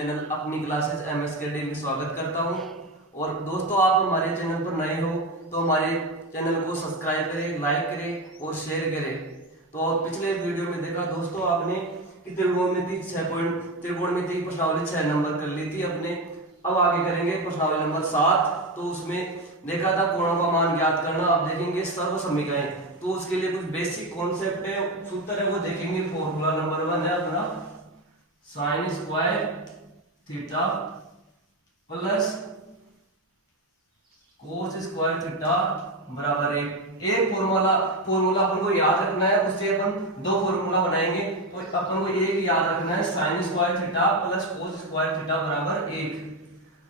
Channel अपनी classes MS के में स्वागत करता हूं। और दोस्तों, आप हमारे चैनल पर नए हो तो हमारे चैनल को सब्सक्राइब करें, लाइक करें और शेयर करें। तो पिछले वीडियो में देखा दोस्तों आपने कि त्रिकोणमिति 6 नंबर कर ली थी अपने। अब आगे करेंगे प्रश्नावली नंबर 7। तो उसमें देखा था कोणों का मान ज्ञात करना। अब देखेंगे सर्व समीकरण। तो उसके लिए कुछ बेसिक कॉन्सेप्ट है, सूत्र है, वो देखेंगे। फॉर्मूला नंबर 1 है अपना sign square theta plus cos square theta बराबर एक फॉर्मूला अपन को याद रखना है। उससे अपन दो फॉर्मूला बनाएंगे। तो अपन को एक याद रखना है, sign square theta plus cos square theta बराबर 1।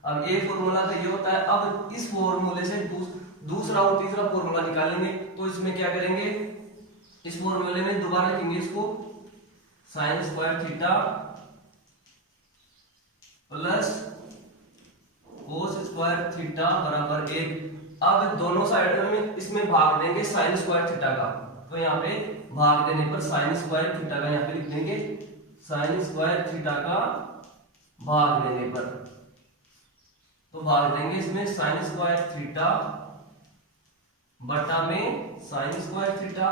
अब एक फॉर्मूला तो ये होता है। अब इस फॉर्मूले से दूसरा और तीसरा फॉर्मूला निकालेंगे। तो इसमें क्या करेंगे, इस फॉर्मूले में दोबारा लिखेंगे इसको sign square theta plus cos square theta बराबर 1। अब दोनों साइड में इसमें भाग देंगे साइन स्क्वायर थीटा का। तो यहाँ पे भाग देने पर साइन स्क्वायर थीटा का यहाँ पे लिख देंगे साइन स्क्वायर थीटा का भाग देने पर। तो भाग देंगे इसमें साइन स्क्वायर थीटा बटा में sign square theta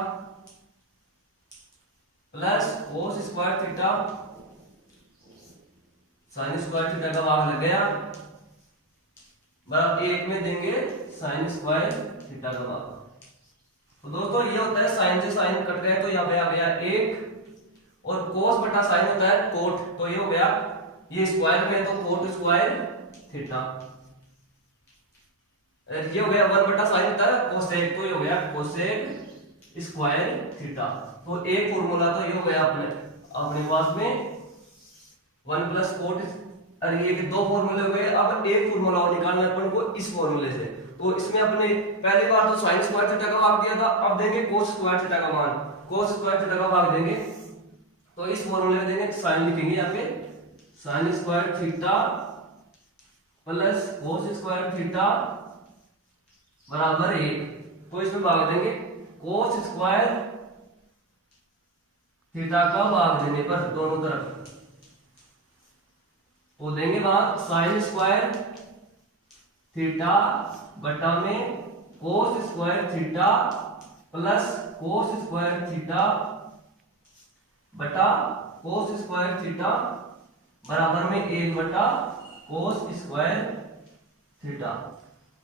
plus cos square theta. Sign square theta का भाग लग गया बराबर 1 में देंगे साइन स्क्वायर थीटा का भाग। तो दोस्तों ये होता है साइन से साइन कट गया तो यहाँ पे आ गया 1। और कोस बटा साइन होता है कोट। तो ये हो गया, ये स्क्वायर में तो कोट स्क्वायर थीटा। ये हो गया 1 बटा साइन होता है कोसेक। तो ये हो गया कोसेक स्क्वायर थीटा। तो एक फॉर्मूला तो ये हो गया अपने पास में 1 प्लस कोट। अरे ये दो फॉर्मूले हो गए। अब एक फॉर्मूला और निकालना है अपन को इस फॉर्मूले से। तो इसमें अपने पहली बार तो साइन स्क्वायर थीटा का भाग दिया था। अब देंगे कोस स्क्वायर थीटा का मान, कोस स्क्वायर थीटा का भाग देंगे। तो इस फॉर्मूले में देंगे साइन लिखेंगे यहाँ पे sign square theta plus cos square theta बराबर 1। तो इसमें भाग देंगे कोस स्क्वायर थीटा का भाग देने पर दोनों तरफ। तो देंगे वहां साइन स्क्वायर थीटा बटा में कोस square theta plus cos square theta बटा कोस स्क्वायर थीटा बराबर में 1 बटा कोस स्क्वायर थीटा।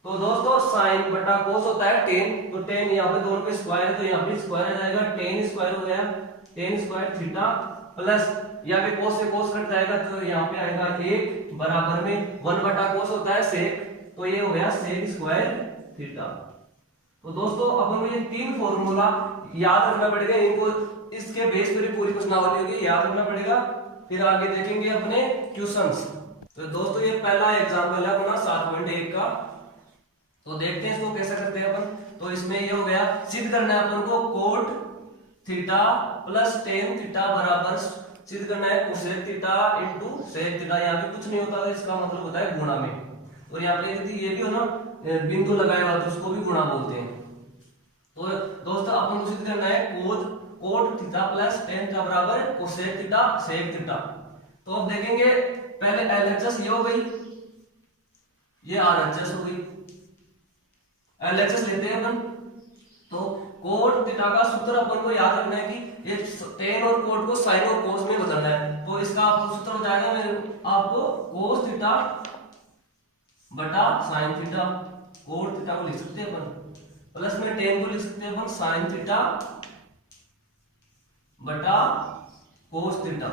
तो दोस्तों साइन बटा कोस होता है टेन। तो टेन यहाँ पे दोनों पे स्क्वायर है तो यहाँ पे स्क्वायर आ जाएगा, टेन स्क्वायर हो गया टेन स्क्वायर थीटा प्लस यहाँ पे कोस से कोस कट जाएगा तो यहाँ पे आएगा 1 बराबर में 1 बटा कोस होता है सेक। तो ये हो गया सेक स्क्वायर थीटा। तो दोस्तों अपन को ये तीन फॉर्मूला याद रखना पड़ेगा। इनको इसके बेस पर पूरी प्रश्नावली होगी, याद रखना पड़ेगा। फिर आगे देखेंगे अपने क्वेश्चंस। तो दोस्तों ये पहला एग्जांपल है अपना 7.1 का। तो देखते हैं इसको कैसे करते हैं अपन। तो इसमें ये हो गया, सिद्ध करना है अपन को cot theta plus tan theta बराबर सिद्ध करना है cosec theta into sec theta. यहाँ पे कुछ नहीं होता तो इसका मतलब होता है गुणा में। और यहाँ पे यदि ये भी हो ना बिंदु लगाया हुआ तो उसको भी गुणा बोलते हैं। तो दोस्तों अपन को सिद्ध करना है coat theta plus tan theta बराबर कोसेक थीटा सेक थीटा। तो अब देखेंगे पहले एलएचएस ये हो गई, ये आरएचएस हो गई। एलएचएस लेते हैं अपन। तो कोट थीटा का सूत्र अपन को याद रखना है कि ये टेन और कोट को साइन और कोस में बदलना है। तो इसका आपको सूत्र हो जाएगा आपको कोस थीटा बटा साइन थीटा। कोट थीटा को लिख सकते हैं अपन प्लस में टेन को लिख सकते हैं अपन साइन थीटा बटा कोस थीटा।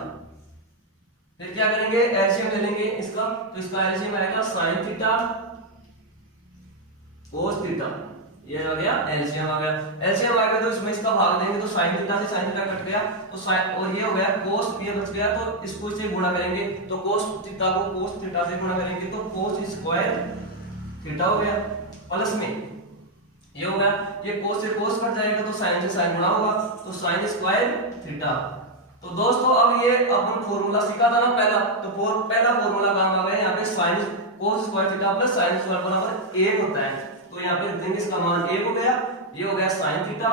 फिर क्या करेंगे, एलसीएम ले लेंगे इसका। तो इसका एलसीएम आएगा साइन थीटा कोस थीटा। ये आ गया एलसीएम आ गया। एलसीएम आ गया तो इसमें इसका भाग देंगे तो साइन थीटा से साइन थीटा कट गया तो साइन, और ये हो गया कोस, ये बच गया तो इसको इससे गुणा करेंगे। तो कोस थीटा को कोस थीटा से गुणा करेंगे तो कोस स्क्वायर थीटा हो गया प्लस में ये हो गया, ये कोस से कोस कट जाएगा तो साइन से साइन गुणा होगा तो साइन स्क्वायर थीटा। तो दोस्तों अब ये अपन फॉर्मूला सीखा था ना पहला। तो पहला फॉर्मूला काम आ गया यहाँ पे sine cos square theta plus sine square बराबर 1 होता है। तो यहाँ पे देंगे इसका मान 1 हो गया। ये हो गया साइन थीटा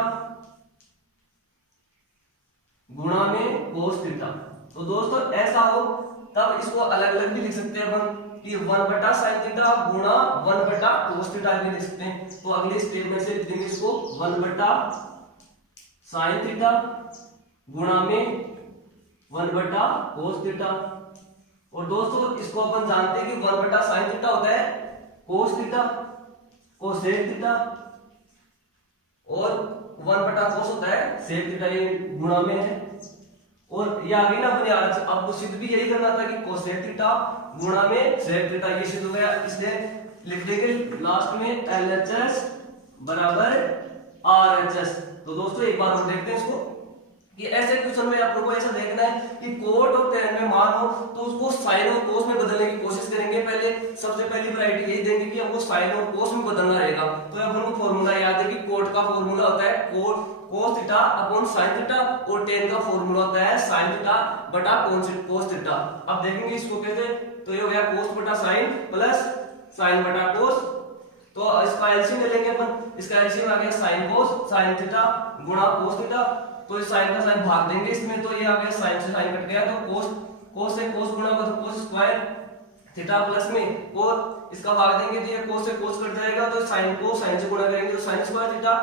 गुणा में कोस थीटा। तो दोस्तों ऐसा हो तब इसको अलग अलग भी लिख सकते हैं अपन कि 1 बटा साइन थीटा गुणा 1 बटा कोस थीटा भी लिख सकते हैं। तो अगले स्टेप में से लिख देंगे इसको 1 बटा साइन थीटा गुणा में 1 बटा कोस थीटा। और दोस्तों इसको अपन जानते हैं कि 1 बटा साइन थीटा होता है कोस थीटा कोसेक थीटा और 1 बटा कोस होता है सेक थीटा, ये गुणा में है। और ये आगे ना अपने अब वो सिद्ध भी यही करना था कि कोसेक थीटा गुणा में सेक थीटा, ये सिद्ध हो गया। इसलिए लिख देंगे लास्ट में LHS बराबर RHS। तो दोस्तों एक बार हम देखते हैं इसको कि ऐसे क्वेश्चन में आप लोगों को ऐसा देखना है कि कोट और टेन में मान हो तो उसको साइन और कोस में बदलने की कोशिश करेंगे। पहले सबसे पहली वैरायटी यही देंगे कि हमको साइन और कोस में बदलना रहेगा। तो अपन को फॉर्मूला याद है कि कोट का फॉर्मूला होता है cot cos theta upon sine theta और टेन का फॉर्मूला होता है साइन थीटा बटा कोस थीटा। अब देखेंगे इसको कैसे, तो ये हो गया कोस बटा साइन प्लस साइन बटा कोस। तो इसका एलसीएम ले लेंगे अपन, इसका एलसीएम आ गया साइन कोस साइन थीटा गुणा कोस थीटा। तो इस साइन का साइन भाग देंगे इसमें, तो ये आ गया साइन से साइन कट गया तो कोस से कोस गुणा होगा तो कोस स्क्वायर थीटा प्लस में कोस इसका भाग देंगे तो ये कोस से कोस कट जाएगा तो साइन को साइन से गुणा करेंगे तो साइन स्क्वायर थीटा।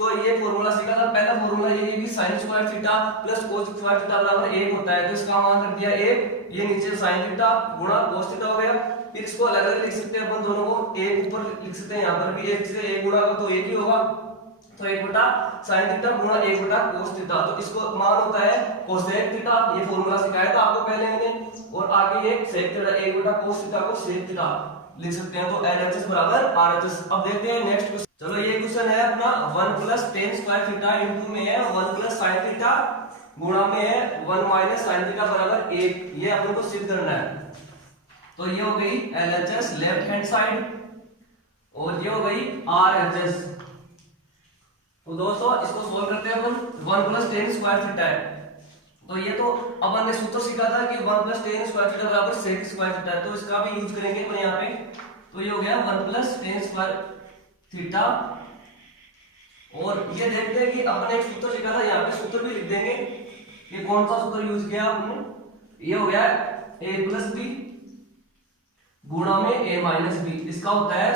तो ये फॉर्मूला सीखा था, पहला फॉर्मूला ये है कि sin square theta plus cos square theta बराबर 1 होता है। तो इसका मान रख दिया 1, ये नीचे sin थीटा गुणा cos थीटा हो गया। फिर इसको अलग अलग लिख सकते हैं अपन दोनों को, एक ऊपर लिख सकते हैं, यहाँ पर भी 1 से 1 गुणा होगा तो 1 ही होगा। तो 1 बटा sin थीटा गुणा 1 बटा cos थीटा। तो इसको मान होता है cosec थीटा, ये फॉर्मूला सिखाया था आपको पहले मैंने। और आगे ये sec थीटा 1 बटा cos थीटा को sec थीटा लिख सकते हैं। तो LHS बराबर RHS। अब देखते हैं नेक्स्ट क्वेश्चन। चलो ये क्वेश्चन है अपना 1 plus ten square theta into में है 1 प्लस साइन थीटा गुणा में है 1 माइनस साइन थीटा बराबर 1, ये अपन को सिद्ध करना है। तो ये हो गई LHS लेफ्ट हैंड साइड और ये हो गई RHS। तो दोस्तों इसको सोल्व करते हैं अपन। 1 प्लस टेन स्क्वायर थीटा है, तो ये तो अपन ने सूत्र सीखा था कि 1 प्लस टेन स्क्वायर थीटा बराबर सेक स्क्वायर थीटा है, तो इसका भी यूज करेंगे अपन यहाँ पे। तो ये हो गया 1 प्लस टेन स्क्वायर थीटा। और ये देखते हैं कि अपन एक सूत्र सीखा था, यहाँ पे सूत्र भी लिख देंगे। ये कौन सा सूत्र यूज किया आपने, ये हो गया a प्लस बी गुणा में a माइनस बी। इसका होता है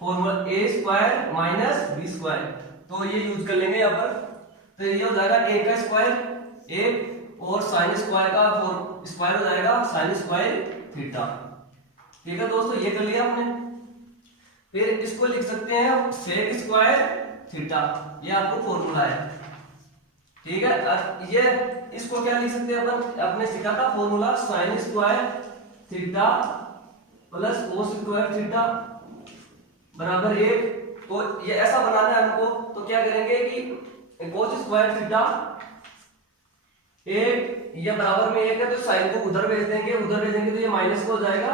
formula a square minus B square, तो ये यूज कर लेंगे यहाँ पर। तो ये हो जाएगा a का स्क्वायर a और साइन स्क्वायर का स्क्वायर हो जाएगा साइन स्क्वायर थीटा। ठीक है दोस्तों, ये कर लिया हमने। फिर इसको लिख सकते हैं सेक स्क्वायर थीटा, ये आपको फॉर्मूला है। ठीक है, ये इसको क्या लिख सकते हैं अपन, अपने सीखा था formula sine square theta plus cos square theta बराबर 1। तो ये ऐसा बनाना है हमको, तो क्या करेंगे कि कोस स्क्वायर थीटा 1 ये बराबर में 1 है तो साइन को उधर भेज देंगे, उधर भेजेंगे तो ये माइनस को हो जाएगा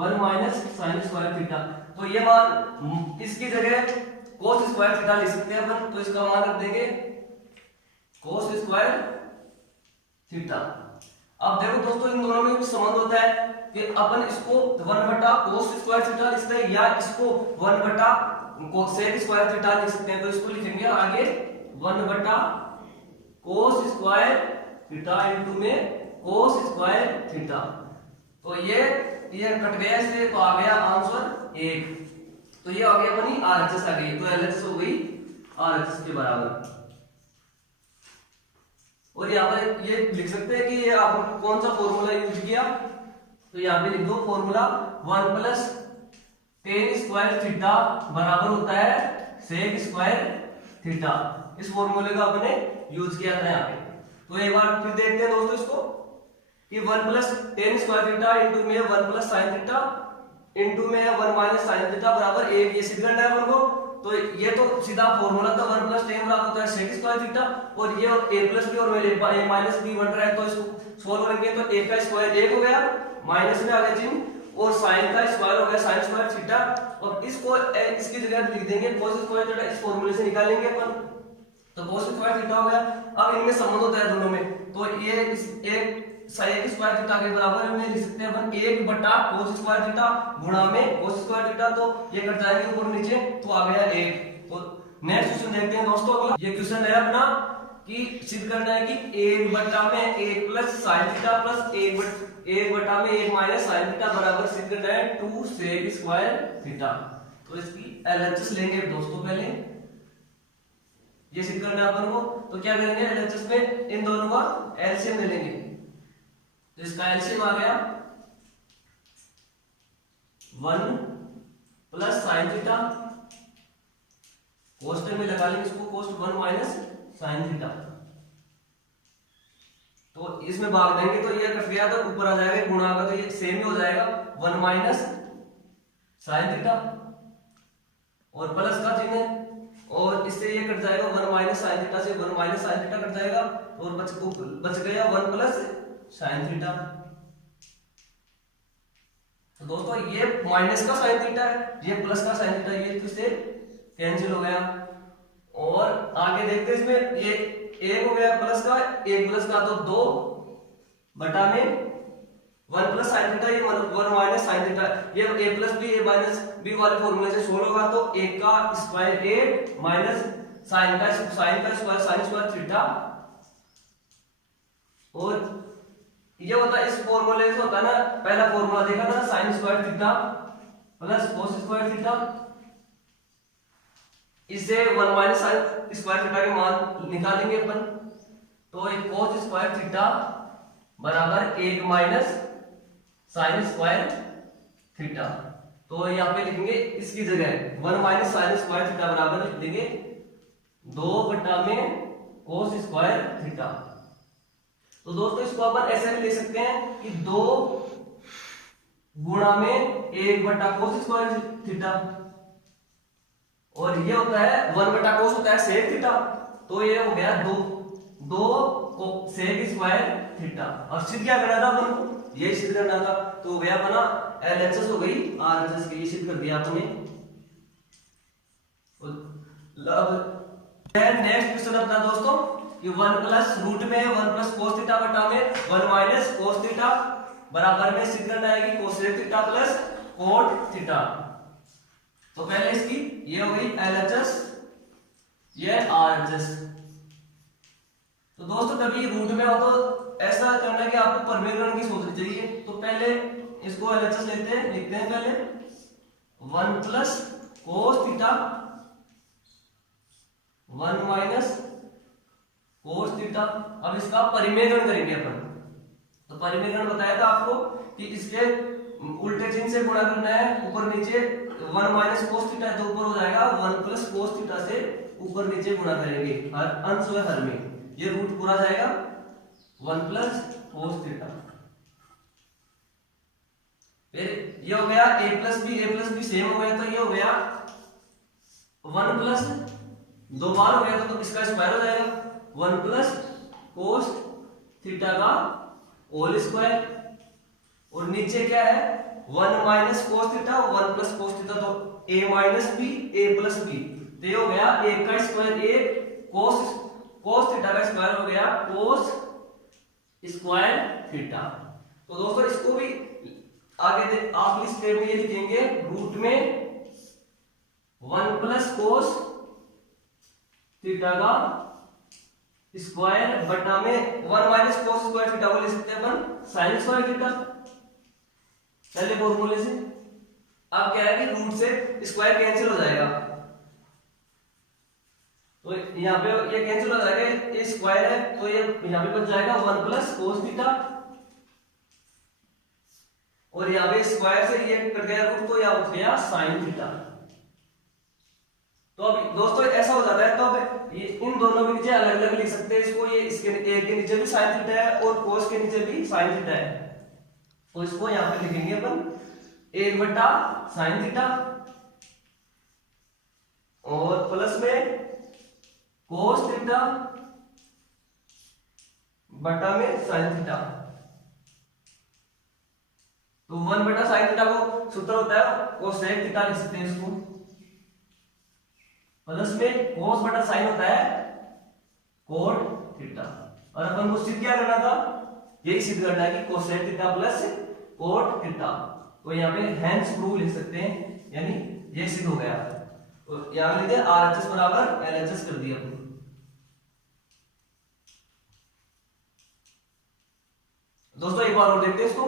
1 माइनस साइन स्क्वायर थीटा। तो ये मान इसकी जगह कोस स्क्वायर थीटा लिख सकते हैं अपन, तो इसका मान रख देंगे कोस स्क्वायर थीटा। अब देखो दोस्तों इन दोनों में संबंध होता है कि अपन इसको 1 बटा कोस स्क्वायर थीटा लिख सकते हैं या इसको 1 बटा कोसेक स्क्वायर थीटा लिख सकते हैं। तो इसको लिखेंगे आगे 1 बटा कोस स्क्वायर थीटा इनटू में कोस स्क्वायर थीटा। तो ये कट गया इससे, तो आ गया आंसर 1। तो ये आ गया अपनी RHS आ गई, तो LHS हो गई RHS के बराबर। और यहाँ पर ये लिख सकते हैं कि ये आपने कौन सा फॉर्मूला यूज किया, तो यहाँ पे लिख दो formula 1 plus ten square theta बराबर होता है सेक स्क्वायर थीटा। इस फॉर्मूले का आपने यूज किया था यहाँ पे। तो एक बार फिर देखते हैं दोस्तों इसको कि 1 plus ten square theta into में 1 प्लस साइन थीटा इंटू में 1 माइनस साइन थीटा बराबर 1, ये सिद्ध करना है अपन को। तो ये तो सीधा फॉर्मूला था 1 प्लस टेन बराबर होता है सेक स्क्वायर थीटा, और ये a प्लस बी और a माइनस बी बन रहा है, तो इसको सोल्व करेंगे तो a का स्क्वायर 1 हो गया, माइनस में आ गया चिन्ह, और साइन का स्क्वायर हो गया साइन स्क्वायर थीटा। और इसको इसकी जगह लिख देंगे कोस स्क्वायर थीटा, इस फॉर्मूले से निकालेंगे अपन, तो कोस स्क्वायर थीटा हो गया। अब इनमें संबंध होता है दोनों में, तो ये एक साइन स्क्वायर थीटा के बराबर में लिख सकते हैं अपन 1 बटा कोस स्क्वायर थीटा गुणा में कोस स्क्वायर थीटा। तो ये कट जाएंगे ऊपर नीचे, तो आ गया 1। तो नेक्स्ट क्वेश्चन देखते हैं दोस्तों। अगला ये क्वेश्चन है अपना कि सिद्ध करना है कि 1/1 plus sign theta plus 1/1 minus sine theta बराबर सिद्ध करना है 2 सेक स्क्वायर थीटा। तो इसकी एलएचएस लेंगे दोस्तों, पहले ये सिद्ध करना है अपन को। तो क्या करेंगे, एलएचएस में इन दोनों का एलसीएम ले लेंगे। तो इसका एलसीएम आ गया 1 प्लस साइन थीटा, कोष्टक में लगा लेंगे इसको, कोष्ट 1 माइनस साइन थीटा। तो इसमें भाग देंगे तो ये कट गया तो ऊपर आ जाएगा, गुणा का तो ये सेम ही हो जाएगा 1 माइनस साइन थीटा और प्लस का चिन्ह, और इससे ये कट जाएगा 1 माइनस साइन थीटा से 1 माइनस साइन थीटा कट जाएगा और बच गया 1 प्लस साइन थीटा। तो दोस्तों ये माइनस का साइन थीटा है, ये प्लस का साइन थीटा, ये तो इससे कैंसिल हो गया। और आगे देखते हैं इसमें, ये 1 हो गया प्लस का, 1 प्लस का तो 2 बटा में 1 प्लस साइन थीटा, ये 1 माइनस साइन थीटा, ये a plus B a minus B वाले फॉर्मूले से सोल्व होगा तो 1 का स्क्वायर a माइनस साइन का स्क्वायर साइन स्क्वायर थीटा। और ये होता है इस फॉर्मूले से होता है ना, पहला फॉर्मूला देखा था ना, sign square theta plus cos square theta, इससे 1 माइनस साइन स्क्वायर थीटा के मान निकालेंगे अपन। तो एक कोस स्क्वायर थीटा बराबर 1 माइनस साइन स्क्वायर थीटा। तो यहाँ पे लिखेंगे इसकी जगह 1 माइनस साइन स्क्वायर थीटा बराबर लिख देंगे 2 बटा में कोस स्क्वायर थीटा। तो दोस्तों इसको अपन ऐसे भी ले सकते हैं कि 2 गुणा में 1 बटा कोस स्क्वायर थीटा, और ये होता है 1 बटा कोस होता है सेक थीटा, तो ये हो गया 2 सेक स्क्वायर थीटा। और सिद्ध क्या करना था अपन को, यही सिद्ध करना था। तो हो गया अपना एलएचएस हो गई आरएचएस के लिए सिद्ध कर दिया आपने। नेक्स्ट क्वेश्चन अपना दोस्तों कि 1 प्लस रूट में 1 प्लस कोस थीटा बटा में 1 माइनस कोस थीटा बराबर में सिद्ध करना है कि cosec theta plus cot theta. तो पहले इसकी ये हो गई एलएचएस, ये आरएचएस। तो दोस्तों कभी रूट में हो तो ऐसा करना कि आपको परिमेयकरण की सोचनी चाहिए। तो पहले इसको एलएचएस लेते हैं, लिखते हैं पहले 1 plus cos theta 1 minus cos theta. अब इसका परिमेयकरण करेंगे अपन। तो परिमेयकरण बताया था आपको कि इसके उल्टे चिन्ह से गुणा करना है, ऊपर नीचे 1 माइनस कोस थीटा तो ऊपर हो जाएगा 1 प्लस कोस थीटा से ऊपर नीचे गुणा करेंगे हर अंश व हर में, ये रूट पूरा जाएगा 1 प्लस कोस थीटा। फिर ये हो गया a प्लस बी सेम हो गया, तो ये हो गया 1 प्लस 2 बार हो गया तो इसका स्क्वायर हो जाएगा 1 प्लस कोस थीटा का होल स्क्वायर। और नीचे क्या है 1 minus cos theta 1 plus cos theta, तो a minus B a plus B, तो ये हो गया 1 का स्क्वायर 1 कोस थीटा का स्क्वायर हो गया कोस स्क्वायर थीटा। तो दोस्तों इसको भी आगे आप इस स्टेप में ये लिखेंगे रूट में 1 प्लस कोस थीटा का स्क्वायर बटा में 1 माइनस कोस स्क्वायर थीटा को ले सकते हैं अपन साइन स्क्वायर थीटा पहले फॉर्मूले से। अब क्या है कि रूट से स्क्वायर कैंसिल हो जाएगा, तो यहाँ पे ये कैंसिल हो जाएगा, ये स्क्वायर है तो ये यहाँ पे बच जाएगा 1 प्लस कोस थीटा, और यहाँ पे स्क्वायर से ये कट गया रूट तो यहाँ बच गया साइन थीटा। तो अब दोस्तों ऐसा हो जाता है, तो अब ये इन दोनों के नीचे अलग अलग लिख सकते हैं इसको, ये इसके एक के नीचे भी साइन थीटा है और कोस के नीचे भी साइन थीटा है। तो इसको यहाँ पे लिखेंगे अपन 1 बटा साइन थीटा और प्लस में कोस थीटा बटा में साइन थीटा। तो 1 बटा साइन थीटा को सूत्र होता है कोसेक थीटा लिख सकते हैं इसको, प्लस में कोस बटा साइन होता है कोट थीटा। और अपन को सिद्ध क्या करना था, यही सिद्ध करना है कि cosec theta plus cot theta. तो यहाँ पे हेंस प्रूव लिख सकते हैं, यानी ये सिद्ध हो गया। तो यहाँ लिख दिया आरएचएस बराबर एलएचएस कर दिया। दोस्तों एक बार और देखते हैं इसको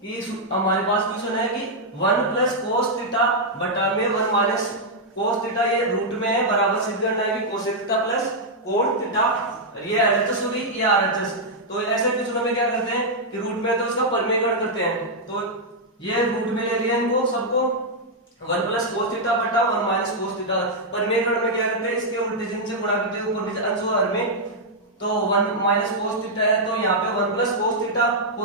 कि हमारे पास क्वेश्चन है कि 1 प्लस कोस थीटा बटा में 1 माइनस कोस थीटा, ये रूट में है, बराबर सिद्ध करना है कि cosec theta plus cot theta, ये एलएचएस होगी, ये आरएचएस। तो ऐसे क्वेश्चनों में क्या करते हैं कि रूट में है तो उसका परमीकरण करते हैं। तो ये रूट में ले लिया इनको सबको, 1 प्लस कोस थीटा बटा 1 माइनस कोस थीटा। परमीकरण में क्या करते हैं, इसके उल्टे चिन्ह से गुणा करते हैं ऊपर नीचे अंश और हर में। तो 1 माइनस कोस थीटा है तो यहाँ पे 1 प्लस कोस थीटा को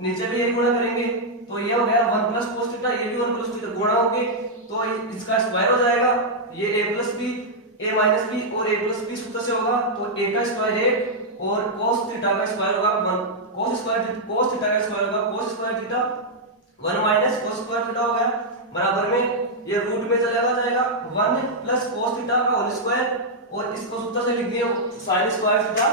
नीचे भी यही गुणा करेंगे, तो ये हो गया 1 प्लस कोस थीटा, ये भी 1 प्लस थीटा गुणा होंगे तो इसका स्क्वायर हो जाएगा। ये a plus B, a minus B और a प्लस बी सूत्र से होगा, तो a का स्क्वायर 1 और cos थीटा का स्क्वायर होगा 1, cos थीटा का स्क्वायर होगा cos square theta, 1 minus cos square theta हो गया, बराबर में ये रूट में चला जाएगा 1 प्लस cos थीटा का होल स्क्वायर, और इसको सूत्र से लिख दिए sin square theta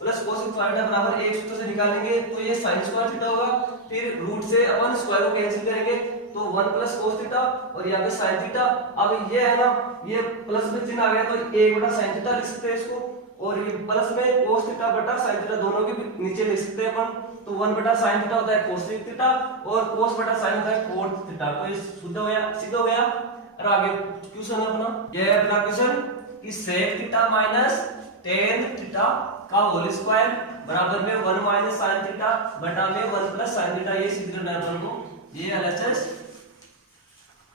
plus cos square theta बराबर एक सूत्र से निकालेंगे तो ये sin स्क्वायर थीटा होगा। फिर रूट से अपन स्क्वायर को कैंसिल करेंगे तो 1 प्लस cos थीटा और यहाँ पे sin थीटा। अब ये है ना, ये प्लस में चिन्ह आ गया तो 1 बटा sin थीटा लिख सकते हैं इसको, और ये प्लस में cos थीटा बटा sin थीटा दोनों के नीचे लिख सकते हैं अपन। तो 1 बटा sin थीटा होता है cos थीटा और cos बटा sin होता है cot थीटा। तो ये शुद्ध हो गया, सिद्ध हो गया। और आगे क्वेश्चन है अपना, ये है अपना क्वेश्चन कि sec theta minus tan theta का होल स्क्वायर बराबर में 1 माइनस sin थीटा बटा में 1 प्लस sin थीटा, ये सिद्ध करना है अपन को। ये LHS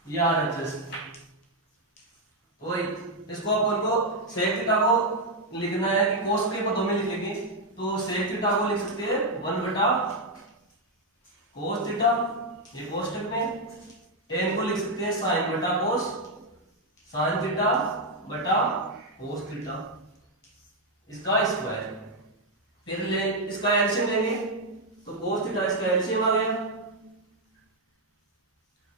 या RHS, तो इसको अपन को sec थीटा को लिखना है कि cos के पदों में लिखेंगे, तो sec थीटा को लिख सकते हैं 1 बटा cos थीटा, ये कोष्टक में, tan को लिख सकते हैं sin बटा cos, sin थीटा बटा cos थीटा, इसका स्क्वायर। फिर इसका एलसीएम लेंगे तो cos थीटा इसका एलसीएम आ गया,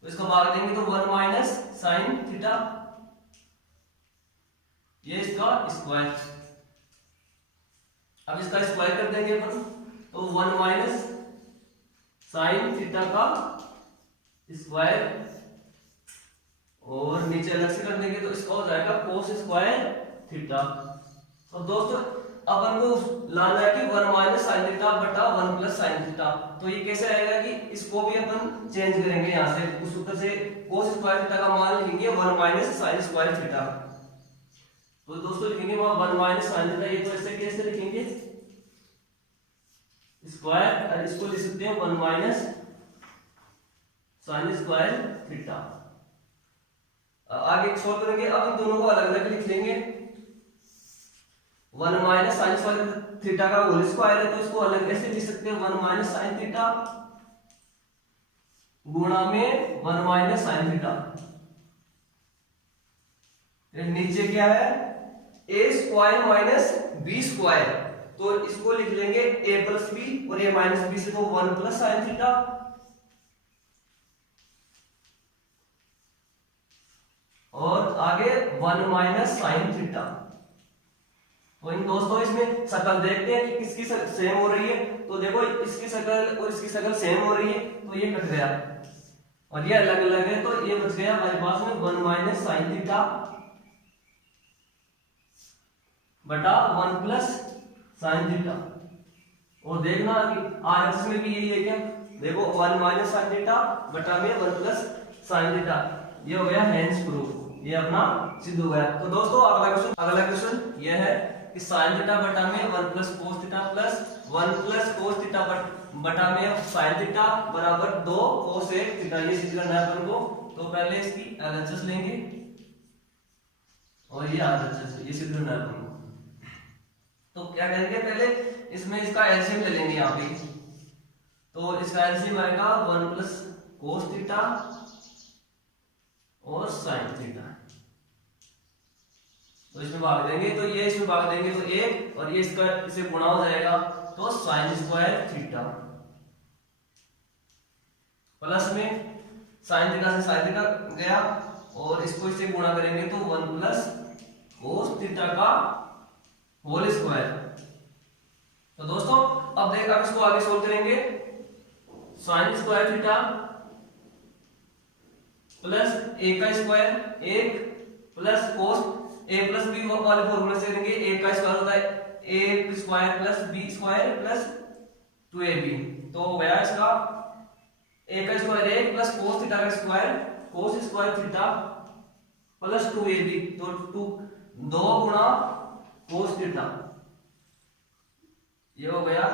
तो इसका भाग देंगे तो 1 माइनस sin थीटा, ये इसका स्क्वायर। अब इसका स्क्वायर कर देंगे अपन तो 1 माइनस sin थीटा का स्क्वायर, और नीचे अलग से कर देंगे तो इसका हो जाएगा cos स्क्वायर थीटा। तो दोस्तों अपन को लाना है कि 1 माइनस sin थीटा बटा 1 प्लस sin थीटा, तो ये कैसे आएगा कि इसको भी अपन चेंज करेंगे यहाँ से, उस सूत्र से cos स्क्वायर थीटा का मान लिखेंगे 1 माइनस sin स्क्वायर थीटा। तो दोस्तों लिखेंगे वहां 1 माइनस sin थीटा, ये तो ऐसे कैसे लिखेंगे स्क्वायर, और इसको लिख सकते हैं 1 माइनस sin स्क्वायर थीटा। आगे सॉल्व करेंगे, अब इन दोनों को अलग अलग लिख लेंगे। 1 माइनस sin स्क्वायर थीटा का होल स्क्वायर है तो इसको अलग ऐसे लिख सकते हैं 1 माइनस sin थीटा गुणा में 1 माइनस sin थीटा। नीचे क्या है a square minus b square, तो इसको लिख लेंगे a प्लस b, और a माइनस b से तो 1 प्लस sin थीटा, और आगे 1 माइनस sin थीटा। तो इन दोस्तों इसमें शकल देखते हैं कि किसकी सेम हो रही है, तो देखो इसकी शकल और इसकी शकल सेम हो रही है तो ये कट गया, और ये अलग अलग है तो ये बच गया हमारे पास में 1 माइनस sin थीटा बटा 1 प्लस sin थीटा। और देखना कि आरएचएस में भी यही है क्या, देखो 1 माइनस sin थीटा बटा में 1 प्लस sin थीटा, ये हो गया हेंस प्रूफ, ये अपना सिद्ध हो गया। तो दोस्तों अगला क्वेश्चन ये है कि sin थीटा बटा में 1 plus cos theta plus 1 plus cos theta बटा में sin थीटा बराबर 2 cosec थीटा, ये सिद्ध करना है अपन को। तो पहले इसकी LHS लेंगे और ये RHS, ये सिद्ध करना है अपन को। तो क्या करेंगे, पहले इसमें इसका एलसीएम ले लेंगे यहाँ पे, तो इसका एलसीएम आएगा 1 प्लस cos थीटा और sin थीटा, तो इसमें भाग देंगे तो ये इसमें भाग देंगे तो 1, और ये इसका इसे गुणा हो जाएगा तो sin स्क्वायर थीटा, प्लस में sin थीटा से sin थीटा गया, और इसको इससे गुणा करेंगे तो 1 प्लस cos थीटा का होल स्क्वायर। तो दोस्तों अब इसको आगे सोल्व करेंगे, sin square theta plus a का square 1 plus cos a plus b वाले फॉर्मूले से करेंगे, a का स्क्वायर होता है a square plus b square plus 2ab। तो हो गया इसका a का स्क्वायर 1 प्लस कोस थीटा का स्क्वायर कोस स्क्वायर थीटा प्लस 2ab। तो 2 गुणा कोस थीटा, ये हो गया,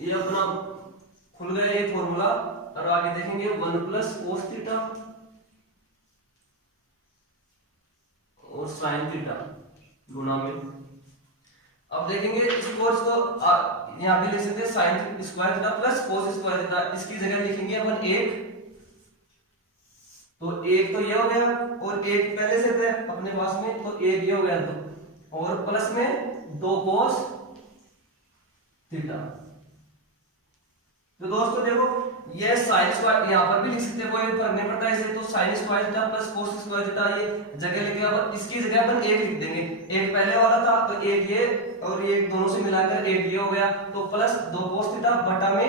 ये अपना खुल गया ये फॉर्मूला। और आगे देखेंगे 1 प्लस कोस थीटा और साइन थीटा गुणा में। अब देखेंगे इस कोस को यहाँ पे लिख सकते हैं sign square theta plus cos square theta. इसकी जगह लिखेंगे अपन 1, तो 1 तो ये हो गया और 1 पहले से थे अपने पास में, तो 1 ये हो गया 2 और प्लस में 2 कोस थीटा। तो दोस्तों देखो ये साइन स्क्वायर यहाँ पर भी लिख सकते हैं, कोई फर्क नहीं पड़ता इसे। तो sine square theta plus cos square theta ये जगह लिखे, अब इसकी जगह अपन 1 लिख देंगे। 1 पहले वाला था तो 1 ये और ये दोनों से मिलाकर 1 ये हो गया। तो प्लस 2 कोस थीटा बटा में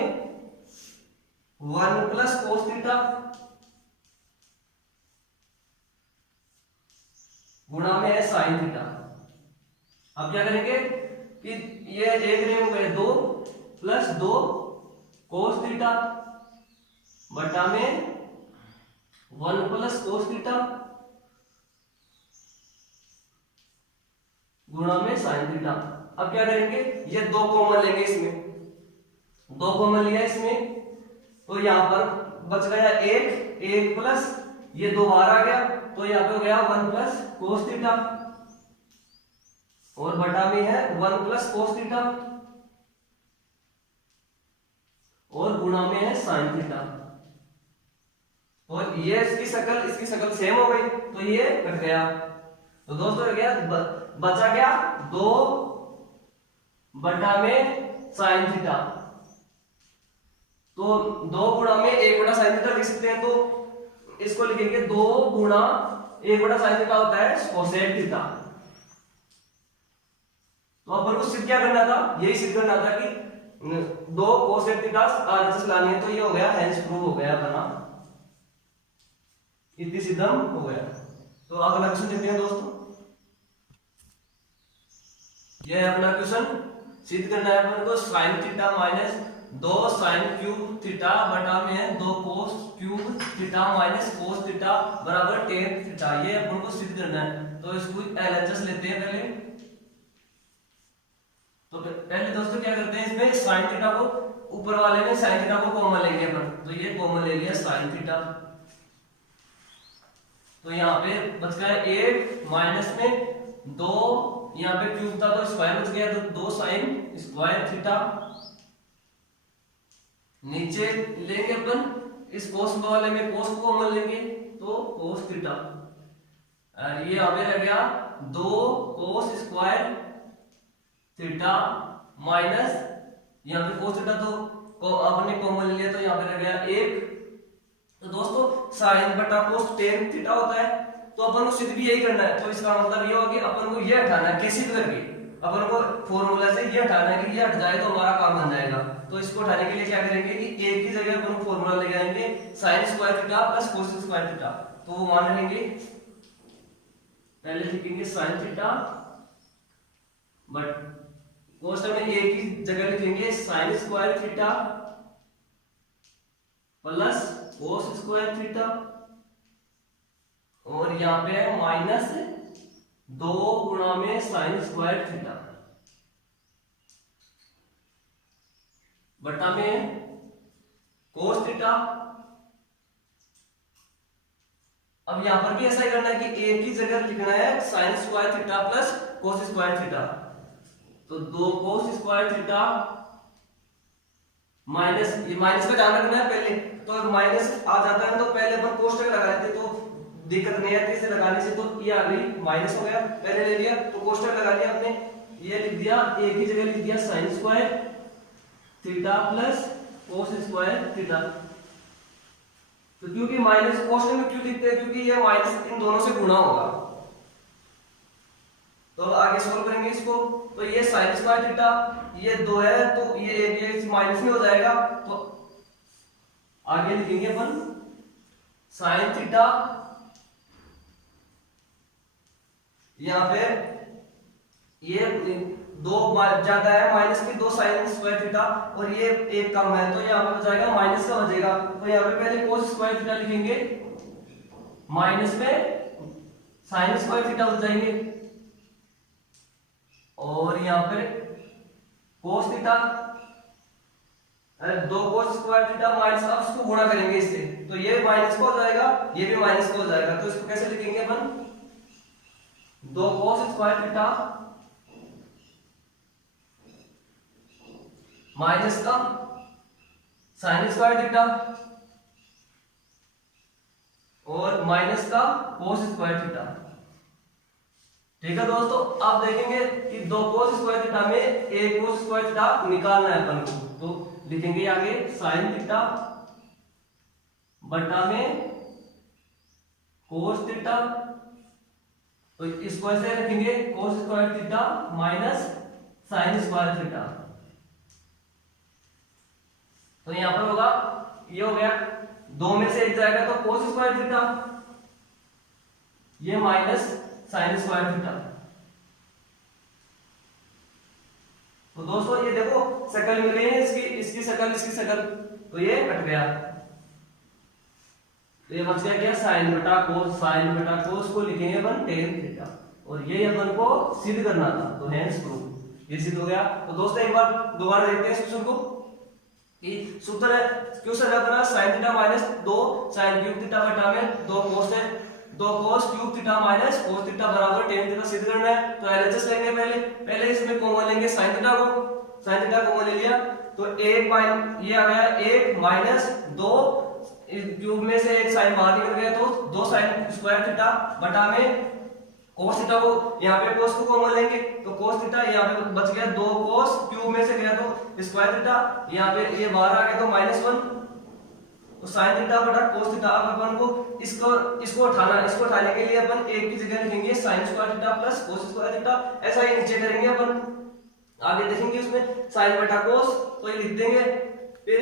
1 प्लस कोस थीटा गुणा में है साइन थीटा। अब क्या करेंगे कि ये 1 नहीं हो गए 2 प्लस 2 कोस थीटा बटा में 1 प्लस कोस थीटा गुणा में साइन थीटा। अब क्या करेंगे ये 2 कॉमन लेंगे, इसमें 2 कॉमन लिया इसमें, तो यहां पर बच गया 1 प्लस ये 2 बाहर आ गया, तो यहां पे हो गया 1 प्लस कोस थीटा और बटा में है 1 प्लस कोस थीटा और गुणा में है साइन थीटा। और ये इसकी शक्ल सेम हो गई, तो ये कट गया। तो दोस्तों हो गया बचा क्या 2 बटा में साइन थीटा। तो 2 गुणा में 1 बटा साइन थीटा लिख सकते हैं। तो इसको लिखेंगे 2 गुणा 1 बटा साइन थीटा होता है कोसेक थीटा। तो अपन को सिद्ध क्या करना था, यही सिद्ध करना था कि 2 कोसेक थीटा आरएचएस लानी है। तो ये हो गया हेंस प्रूव हो गया अपना, इतनी सिद्धम हो गया। तो अगला क्वेश्चन देखते हैं दोस्तों। यह अपना क्वेश्चन सिद्ध करना है अपन को sine theta minus 2 sine cube theta बटा में है 2 cos cube theta minus cos theta बराबर tan थीटा। ये अपन को सिद्ध करना है। तो इसको एलएचएस लेते हैं पहले। तो पहले दोस्तों क्या करते हैं, इसमें साइन थीटा को ऊपर वाले में साइन थीटा को कॉमन लेंगे अपन। तो ये कॉमन ले लिया साइन थीटा, तो यहाँ पे बच गया 1 माइनस में 2, यहाँ पे क्यूब था तो स्क्वायर बच गया, तो 2 साइन स्क्वायर थीटा। नीचे लेंगे अपन इस कोस वाले में कोस को कॉमन लेंगे तो कोस थीटा, और ये यहाँ पे रह गया 2 कोस स्क्वायर थीटा माइनस यहाँ पे कोस थीटा तो आपने कॉमन लिया तो यहाँ पे रह गया 1। तो दोस्तों साइन बटा कोस tan थीटा होता है, तो अपन को सिद्ध भी यही करना है। तो इसका मतलब ये होगा कि अपन को ये हटाना है, कैसे करके अपन को फॉर्मूला से ये हटाना है कि ये हट जाए तो हमारा काम बन जाएगा। तो इसको हटाने के लिए क्या करेंगे कि एक ही जगह अपन फॉर्मूला लेके आएंगे sign square theta plus cos square theta. तो वो मान लेंगे, पहले लिखेंगे साइन थीटा बट कोस में एक ही जगह लिखेंगे sign square theta plus cos square theta, और यहाँ पे है माइनस 2 गुणा में साइन स्क्वायर थीटा बटा में कोस थीटा। अब यहां पर भी ऐसा ही करना है कि एक ही जगह लिखना है sign square theta plus cos square theta. तो 2 कोस स्क्वायर थीटा माइनस, ये माइनस का ध्यान रखना है पहले, तो माइनस आ जाता है तो पहले अपन कोष्टक लगा लेते तो दिक्कत नहीं आती इसे लगाने से। तो ये आ गई माइनस हो गया, पहले ले लिया तो कोष्टक लगा लिया आपने, ये लिख दिया एक ही जगह लिख दिया sign square theta plus cos square theta. तो क्योंकि माइनस कोष्टक में क्यों लिखते हैं, क्योंकि ये माइनस इन दोनों से गुणा होगा। तो आगे सोल्व करेंगे इसको, तो ये साइन स्क्वायर थीटा ये 2 है तो ये एक माइनस में हो जाएगा। तो आगे लिखेंगे अपन साइन थीटा, यहाँ पे ये दो ज्यादा है माइनस की 2 साइन स्क्वायर थीटा और ये एक कम है, तो यहाँ पे बचाएगा माइनस का बचेगा। तो यहाँ पे पहले कोस स्क्वायर थीटा लिखेंगे, माइनस में साइन स्क्वायर थीटा बच जाएंगे और यहाँ पे कोस थीटा, दो कोस स्क्वायर थीटा माइनस, अब इसको गुणा करेंगे इससे, तो ये माइनस का हो जाएगा, ये भी माइनस का हो जाएगा। तो इसको कैसे लिखेंगे अपन, दो कोस स्क्वायर थीटा माइनस का साइन स्क्वायर थीटा और माइनस का कोस स्क्वायर थीटा। ठीक है दोस्तों, आप देखेंगे कि दो कोस स्क्वायर थीटा में एक कोस स्क्वायर थीटा निकालना है अपन को, तो लिखेंगे आगे साइन थीटा बटा में कोस थीटा, तो इसको ऐसे रखेंगे कोस square theta minus sine square theta. तो यहां पर होगा, ये हो गया, दो में से एक जाएगा तो कोस स्क्वायर थीटा, ये माइनस साइन स्क्वायर थीटा। तो दोस्तों ये देखो शकल मिल गई है, इसकी शकल, इसकी शकल, तो ये कट गया, तो ये बच गया क्या, साइन बटा कोस, साइन बटा कोस को लिखेंगे अपन टेन थीटा, और ये अपन को सिद्ध करना था, तो हेंस प्रूफ, ये सिद्ध हो गया। तो दोस्तों एक बार दोबारा देखते हैं क्वेश्चन को, कि सूत्र है क्वेश्चन है अपना sin theta minus 2 sin cube theta बटा में 2 cos है, 2 cos cube theta minus cos theta बराबर tan थीटा सिद्ध करना है। तो एलएचएस लेंगे, पहले इसमें कॉमन लेंगे sin थीटा को, sin थीटा कॉमन ले लिया तो 1 माइनस, ये आ गया 1 माइनस 2 क्यूब में से एक साइन बाहर निकल गया, तो 2 sin स्क्वायर थीटा बटा में cos थीटा को, यहाँ पे cos को कॉमन लेंगे तो cos थीटा, यहाँ पे बच गया 2 cos क्यूब में से गया तो स्क्वायर थीटा, यहाँ पे ये बाहर आ गया तो -1, तो sin थीटा बटा cos थीटा। अब अपन को इसको उठाने के लिए अपन एक की जगह लिखेंगे sin square theta plus cos square theta, ऐसा ही नीचे करेंगे अपन। आगे देखेंगे उसमें sin बटा cos, तो ये लिख देंगे, फिर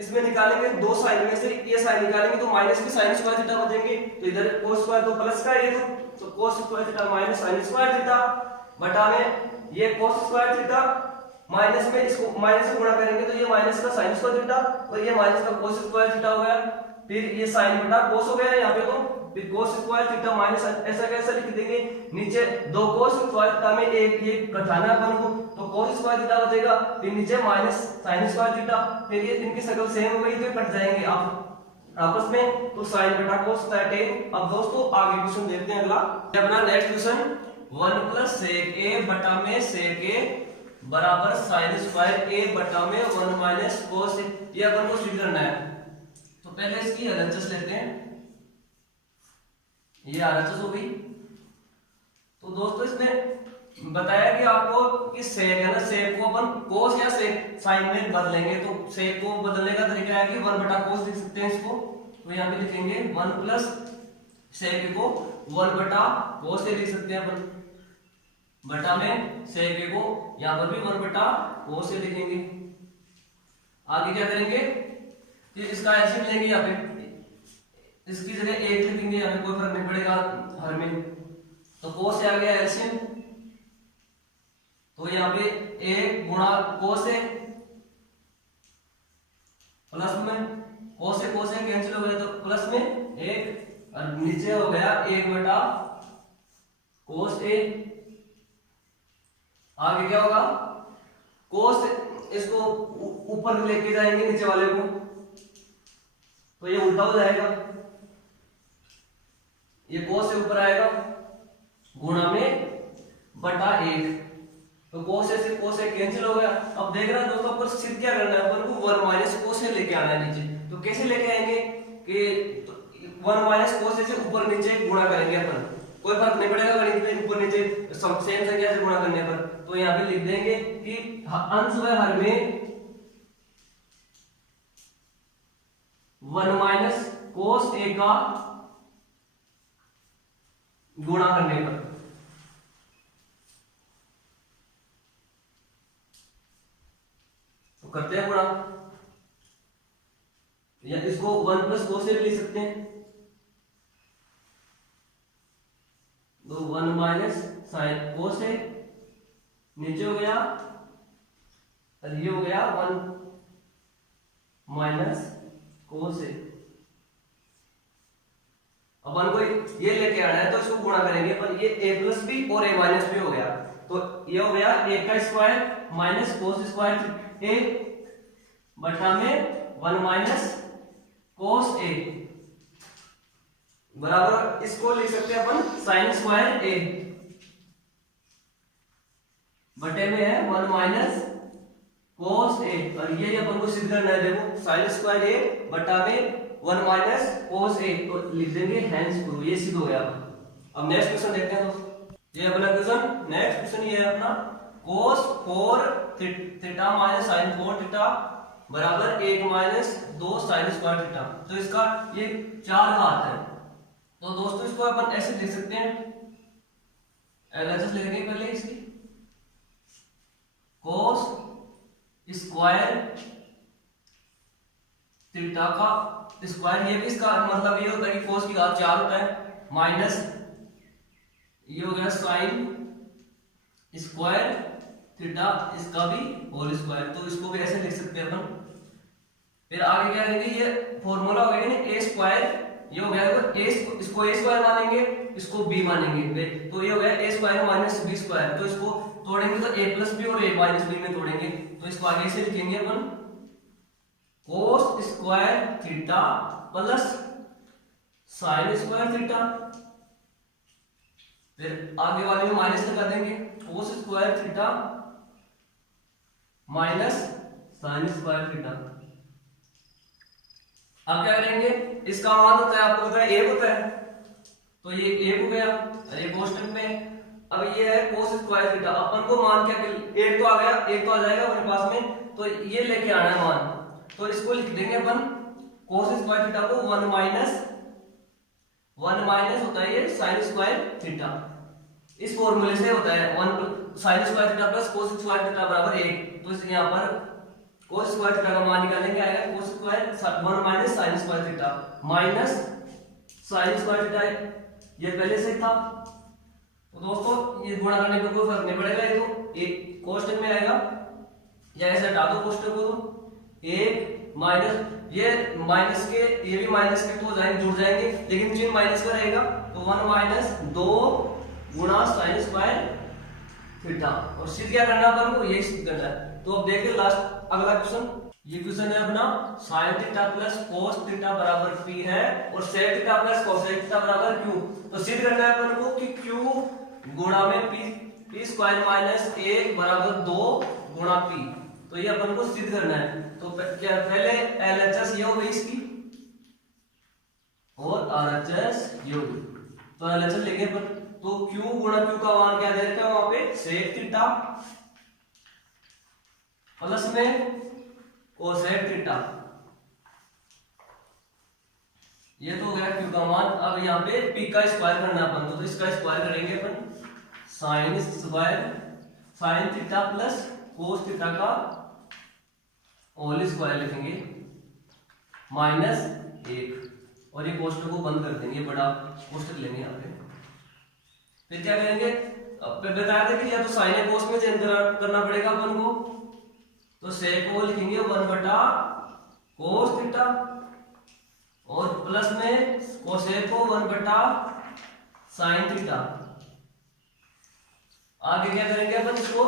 इसमें निकालेंगे 2 साइन में से ये साइन निकालेंगे तो माइनस की साइन स्क्वायर थीटा बचेंगे, तो इधर cos स्क्वायर तो प्लस का, ये तो cos square theta minus sine square theta बटा में ये cos स्क्वायर थीटा माइनस में इसको माइनस से गुणा करेंगे तो ये माइनस का साइन स्क्वायर थीटा और ये माइनस का cos स्क्वायर थीटा हो गया, फिर ये साइन बटा cos हो गया यहाँ पे, तो फिर cos स्क्वायर थीटा माइनस, ऐसा कैसे लिख देंगे, नीचे 2 cos स्क्वायर थीटा में एक ये घटाना अपन को, तो cos स्क्वायर थीटा बचेगा, फिर नीचे माइनस साइन स्क्वायर थीटा, फिर ये इनकी शक्ल सेम हो गई तो कट जाएंगे आप आपस में, तो साइन बटा cos होता है 10। अब दोस्तों आगे क्वेश्चन देखते हैं अगला, अपना next question 1 plus sec a बटा में sec a बराबर साइन स्क्वायर a बटा में 1 माइनस cos, ये अपन को सिद्ध करना है। तो पहले इसकी एलएचएस लेते हैं, ये एलएचएस हो गई। तो दोस्तों इसमें बताया कि आपको कि सेक है ना, सेक को अपन cos या सेक साइन में बदलेंगे, तो सेक को बदलने का तरीका है कि 1 बटा cos लिख सकते हैं इसको, तो यहाँ पे लिखेंगे 1 प्लस सेक को 1 बटा cos से लिख सकते हैं अपन, बटा में सेक को यहाँ पर भी 1 बटा cos से लिखेंगे। आगे क्या करेंगे, इसका एलसीएम लेंगे, यहाँ पे इसकी जगह 1 लिखेंगे, यहाँ पे कोई फर्क नहीं पड़ेगा हर में, तो cos से आ गया एलसीएम, तो यहाँ पे 1 गुणा cos से प्लस में cos से कैंसिल हो गया तो प्लस में 1 और नीचे हो गया 1 बटा cos a। आगे क्या होगा, cos इसको ऊपर लेके जाएंगे नीचे वाले को, तो ये उल्टा हो जाएगा, ये cos से ऊपर आएगा गुणा में बटा 1, तो cos से कैंसिल हो गया। अब देख रहे हैं दोस्तों पर सिर्फ क्या करना है, अपन को 1 माइनस cos से लेके आना है नीचे, तो कैसे लेके आएंगे कि 1 माइनस cos से ऊपर नीचे गुणा करेंगे अपन, कोई फर्क नहीं पड़ेगा गणित में ऊपर नीचे सेम संख्या से गुणा करने पर, तो यहाँ पे लिख देंगे कि अंश व हर में 1 माइनस cos a का गुणा करने पर, तो करते हैं गुणा, या इसको 1 प्लस cos से भी लिख सकते हैं, तो 1 माइनस साइन cos है, नीचे हो गया और ये हो गया 1 माइनस कोस ए। अब 1 को ये लेके आना है तो इसको गुणा करेंगे, पर ये a प्लस बी और a माइनस बी हो गया, तो ये हो गया a का square minus cos square a बटा में 1 माइनस कोस a बराबर इसको लिख सकते हैं अपन साइन स्क्वायर a बटे में है 1 माइनस कोस a, और ये अपन को सिद्ध करना है। देखो साइन स्क्वायर a बटा में 1 माइनस कोस a, तो लिख देंगे हेंस प्रूव, ये सिद्ध हो गया। अब नेक्स्ट क्वेश्चन देखते हैं दोस्तों। ये अपना क्वेश्चन, नेक्स्ट क्वेश्चन ये है अपना कोस 4 थीटा माइनस साइन 4 थीटा बराबर 1 माइनस 2 साइन स्क्वायर थीटा। तो इसका ये 4 घात है, तो दोस्तों इसको अपन ऐसे लिख सकते हैं, एलएचएस लिखेंगे पहले इसकी कोस स्क्वायर थीटा का स्क्वायर, ये भी इसका मतलब ये होता है कि कोस की घात 4 होता है, माइनस ये हो गया साइन स्क्वायर थीटा इसका भी होल स्क्वायर, तो इसको भी ऐसे लिख सकते हैं अपन। फिर आगे क्या करेंगे, ये फॉर्मूला हो गया ना ए स्क्वायर, ये हो गया देखो इसको ए स्क्वायर मानेंगे, इसको बी मानेंगे, तो ये हो गया ए स्क्वायर माइनस बी स्क्वायर, तो इसको तोड़ेंगे तो ए प्लस बी और ए माइनस बी में तोड़ेंगे, तो इसको आगे से लिखेंगे अपन cos square theta plus sine square theta, फिर आगे वाले में माइनस लगा देंगे cos square theta minus sine square theta. अब क्या करेंगे, इसका मान होता है आपको पता है एक होता है, तो ये एक हो गया और ये कोष्टक में। अब ये है कोस स्क्वायर थीटा, अपन को मान क्या एक तो आ गया, एक तो आ जाएगा अपने पास में, तो ये लेके आना है मान, तो इसको लिख देंगे अपन कोस स्क्वायर थीटा को 1 माइनस होता है ये साइन स्क्वायर थीटा, इस फॉर्मूले से होता है 1 sign square theta plus cos square theta बराबर 1, तो इस यहां पर कोस स्क्वायर थीटा का मान निकालेंगे, आएगा cos square 1 minus sine square theta minus sine square theta, ये पहले से था, तो दोस्तों ये गुणा करने पे कोई फर्क नहीं पड़ेगा, ये तो एक कोष्टक में आएगा, या ऐसे हटा दो कोष्टक को, तो एक माइनस ये माइनस के ये भी माइनस के तो जाएंगे जुड़ जाएंगे, लेकिन चिन्ह माइनस का रहेगा, तो 1 माइनस 2 गुणा साइन स्क्वायर थीटा, और सिद्ध क्या करना अपन को, यही सिद्ध करना है। तो अब देखिए लास्ट अगला क्वेश्चन, ये क्वेश्चन है अपना sine theta plus cos theta बराबर p है और sec theta plus cosec theta बराबर q, तो सिद्ध करना है अपन को कि q गुणा में p स्क्वायर माइनस 1 बराबर 2 गुणा p, तो ये अपन को सिद्ध करना है। तो क्या पहले एलएचएस ये हो गई इसकी और आरएचएस ये हो गई, तो एलएचएस लेंगे पर, तो q गुणा q का मान क्या दे रखा है वहां पे सेक थीटा प्लस में कोसेक थीटा, ये तो हो गया q का मान। अब यहाँ पे p का स्क्वायर करना अपन, तो इसका स्क्वायर करेंगे अपन sine square sine theta plus cos theta का होल स्क्वायर लिखेंगे माइनस 1, और ये कोष्टक को बंद कर देंगे, बड़ा कोष्टक लेंगे यहाँ पे। फिर क्या करेंगे, अब बताया था कि या तो साइन कोस में चेंज करना पड़ेगा अपन को, तो सेक को लिखेंगे 1 बटा कोस थीटा और प्लस में कोसेक को 1 बटा साइन थीटा। आगे क्या करेंगे अपन, इसको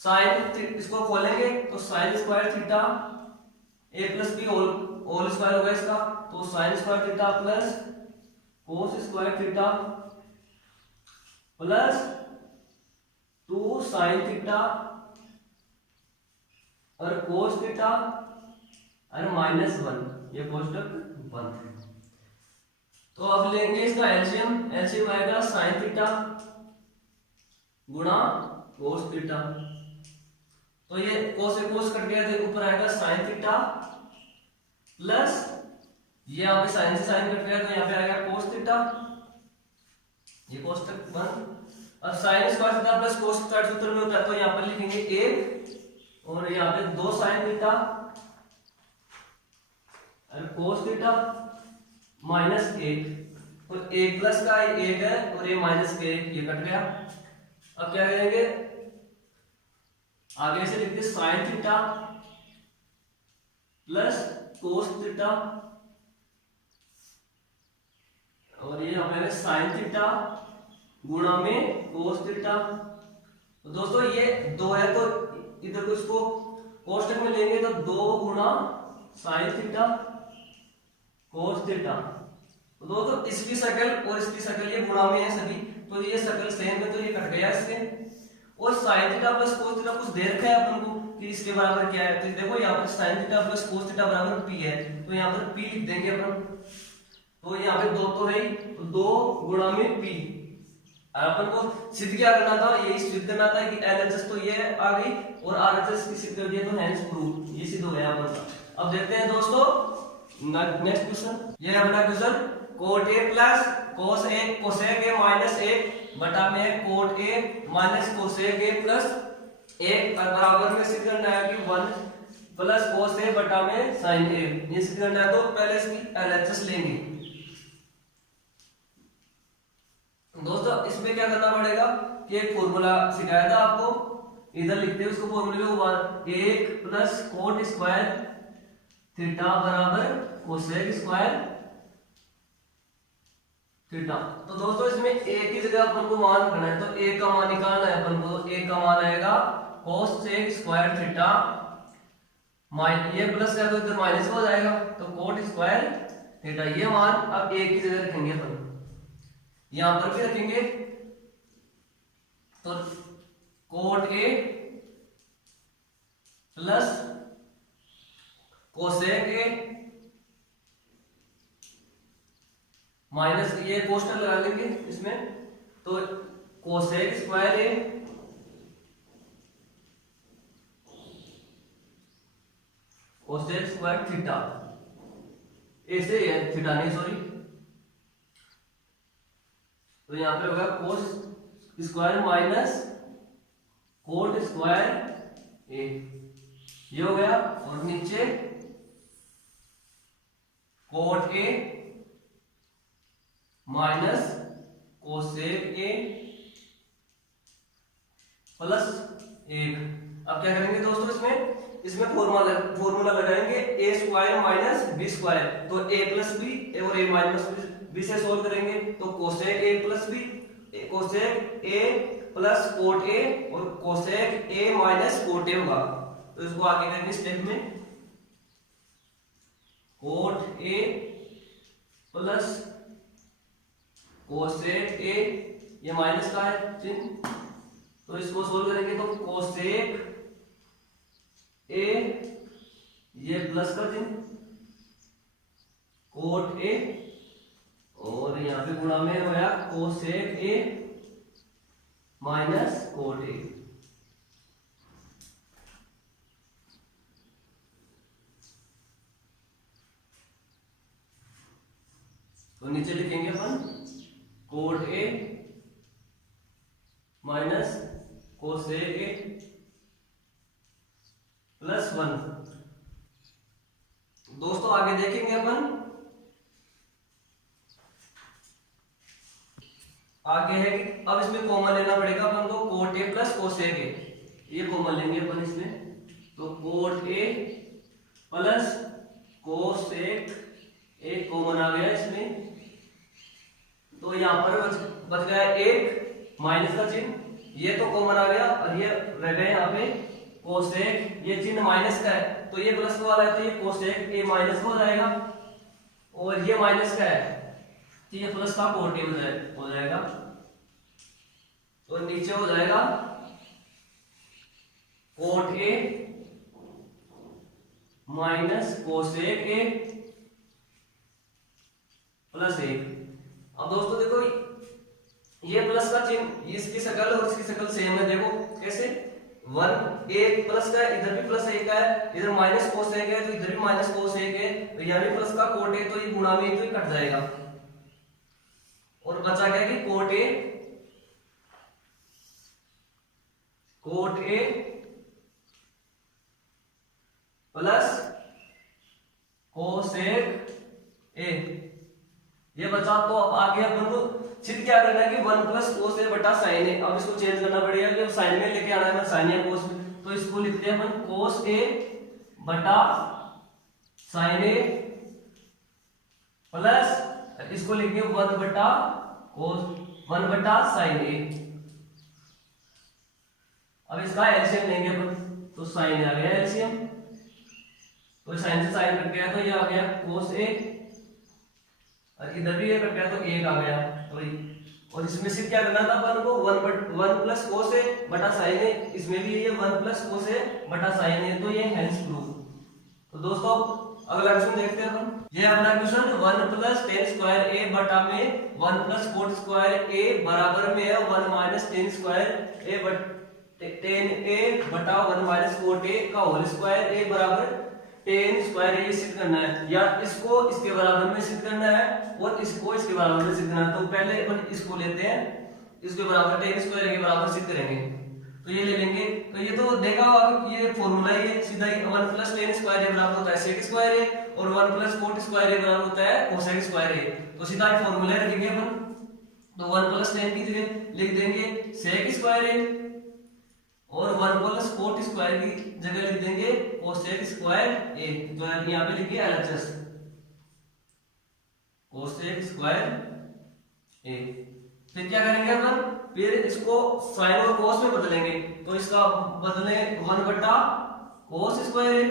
साइन इसको खोलेंगे तो sine square theta a plus B whole square होगा इसका, तो sine square theta plus cos square theta plus 2 sine theta और कोस थीटा और माइनस 1, ये कोष्टक बंद है। तो अब लेंगे इसका एलसीएम, एलसीएम आएगा साइन थीटा गुणा कोस थीटा, तो ये कोस से कोस कट गया, तो ऊपर आएगा साइन थीटा प्लस ये यहाँ पे साइन से साइन कट गया, तो यहाँ पे आएगा कोस थीटा, ये कोष्टक बंद। अब sign square theta plus cos square सूत्र में होता है, तो यहाँ पर लिखेंगे 1 और यहाँ पे 2 साइन थीटा और कोस थीटा माइनस 1, तो 1 प्लस का 1 है और ये माइनस के 1 ये कट गया। अब क्या करेंगे, आगे से लिखते sign theta plus cos theta, और ये हमारे साइन थीटा गुणा में कोस थीटा। तो दोस्तों ये 2 है तो इधर को इसको कोष्टक में लेंगे तो 2 गुणा साइन थीटा कोस थीटा। तो दोस्तों इसकी शकल और इसकी शकल ये गुणा में है सभी, तो ये शकल सेम है तो ये कट गया इससे। और sign theta plus cos theta कुछ दे रखा है अपन को कि इसके बराबर क्या है, तो देखो यहाँ पर sign theta plus cos theta बराबर पी है, तो यहाँ पर पी लिख देंगे अपन। तो यहाँ पे 2 तो है ही, तो 2 गुणा में पी। अपन को सिद्ध क्या करना था, यही सिद्ध करना था कि एलएचएस तो ये आ गई और आरएचएस की सिद्ध कर दिया, तो हेंस प्रूव, ये सिद्ध हो गया अपन का। अब देखते हैं दोस्तों नेक्स्ट क्वेश्चन। ये है अपना question coat A plus cos A cosec A minus 1 बटा में cot A minus cosec A plus 1 बराबर में सिद्ध करना है कि 1 प्लस कोस ए बटा में साइन ए, ये सिद्ध करना है। तो पहले इसकी एलएचएस लेंगे। दोस्तों इसमें क्या करना पड़ेगा कि एक फॉर्मूला सिखाया था आपको, इधर लिखते हैं उसको फॉर्मूले को 1 प्लस कोट स्क्वायर थीटा बराबर कोसेक स्क्वायर थीटा। तो दोस्तों इसमें एक ही जगह अपन को मान रखना है, तो एक का मान निकालना है अपन को। एक का मान आएगा कोसेक स्क्वायर थीटा माइनस, ये प्लस कर दो इधर माइनस हो जाएगा, तो कोट स्क्वायर थीटा। ये मान अब एक ही जगह रखेंगे अपन, यहां पर भी रखेंगे। तो cot A plus cosec A minus, ये कोष्टक लगा लेंगे इसमें, तो cosec square A cosec square theta, ऐसे है थीटा नहीं सॉरी, तो यहां पे होगा cos square minus cot square A, ये हो गया। और नीचे cot A minus cosec A plus 1। अब क्या करेंगे दोस्तों, इसमें फॉर्मूला लगाएंगे A square minus B square, तो ए प्लस बी और ए माइनस बी से सोल्व करेंगे, तो cosec A plus B cosec A plus cot A और cosec A minus cot A होगा। तो इसको आगे करेंगे स्टेप में, cot A plus cosec A, ये माइनस का है चिन्ह, तो इसको सोल्व करेंगे तो कोसेक ए, ये प्लस का चिन्ह, कोट ए, और यहां पे गुणा में हो गया cosec A minus cot A. तो नीचे लिखेंगे अपन cot A minus cosec A plus 1। दोस्तों आगे देखेंगे अपन, आगे है कि अब इसमें कॉमन लेना पड़ेगा अपन को, cot A plus cosec A, ये कॉमन लेंगे अपन इसमें, तो cot A plus cosec A common आ गया इसमें। तो यहां पर बच गया एक माइनस का चिन्ह, ये तो कॉमन आ गया, और ये रह गए यहाँ पे कोसेक, ये चिन्ह माइनस का है तो ये प्लस वाला है, तो ये कोसेक ए माइनस हो जाएगा, और ये माइनस का है तो ये प्लस का कोट ए हो जाएगा, और नीचे हो जाएगा coat A minus cosec A plus 1। अब दोस्तों देखो ये प्लस का चिन्ह, इसकी शक्ल और इसकी शक्ल सेम है, देखो कैसे 1 एक प्लस का, इधर भी प्लस 1 का है, इधर माइनस कोस 1 है तो इधर भी माइनस कोस 1 है, तो यहाँ भी प्लस का कोट है, तो ये गुणा में तो ये कट जाएगा, और बचा क्या कि coat A plus cosec A, ये बचा। तो अब आगे अपन को सिद्ध क्या करना है कि 1 प्लस कोस ए बटा साइन ए। अब इसको चेंज करना पड़ेगा, जब साइन में लेके आना है मैं साइन या कोस में, तो तो इसको लिखते हैं अपन कोस ए बटा साइन ए प्लस इसको लिखेंगे 1 बटा कोस 1 बटा साइन ए। अब इसका एलसीएम लेंगे अपन, तो साइन आ गया एलसीएम, तो साइन से साइन कट गया तो ये आ गया कोस ए, और इधर भी ये कट गया तो 1 आ गया। और इसमें से क्या करना था अपन को 1 प्लस कोस ए बटा साइन ए, इसमें भी ये 1 प्लस कोस ए बटा साइन ए, तो ये हेंस प्रूफ। तो दोस्तों अगला क्वेश्चन देखते हैं अपन। ये अपना क्वेश्चन 1 प्लस टेन स्क्वायर ए बटा में 1 प्लस कोट स्क्वायर ए बराबर में है 1 माइनस टेन स्क्वायर ए टेन ए बटा 1 माइनस कोट ए का होल स्क्वायर ए बराबर टेन स्क्वायर ए सिद्ध करना है, या इसको इसके बराबर में सिद्ध करना है और इसको इसके बराबर में सिद्ध करना है। तो पहले अपन इसको लेते हैं, इसके बराबर टेन स्क्वायर ए के बराबर सिद्ध करेंगे। तो ये ले लेंगे, तो ये तो देखा होगा कि ये फॉर्मूला ये सीधा ही 1 प्लस टेन स्क्वायर ए बराबर होता है सेक स्क्वायर ए, और 1 प्लस कोट स्क्वायर ए बराबर होता है कोसेक स्क्वायर ए। तो सीधा ही फॉर्मूला रखेंगे अपन, तो 1 प्लस टेन की जगह लिख देंगे सेक स्क्वायर ए, और 1 प्लस कोट स्क्वायर की जगह लिख देंगे कोसेक स्क्वायर ए। तो यहाँ पे लिखिए एलएचएस कोसेक स्क्वायर ए। फिर क्या करेंगे अपन, फिर इसको साइन और कोस में बदलेंगे, तो इसका बदले 1 बटा कोस स्क्वायर ए,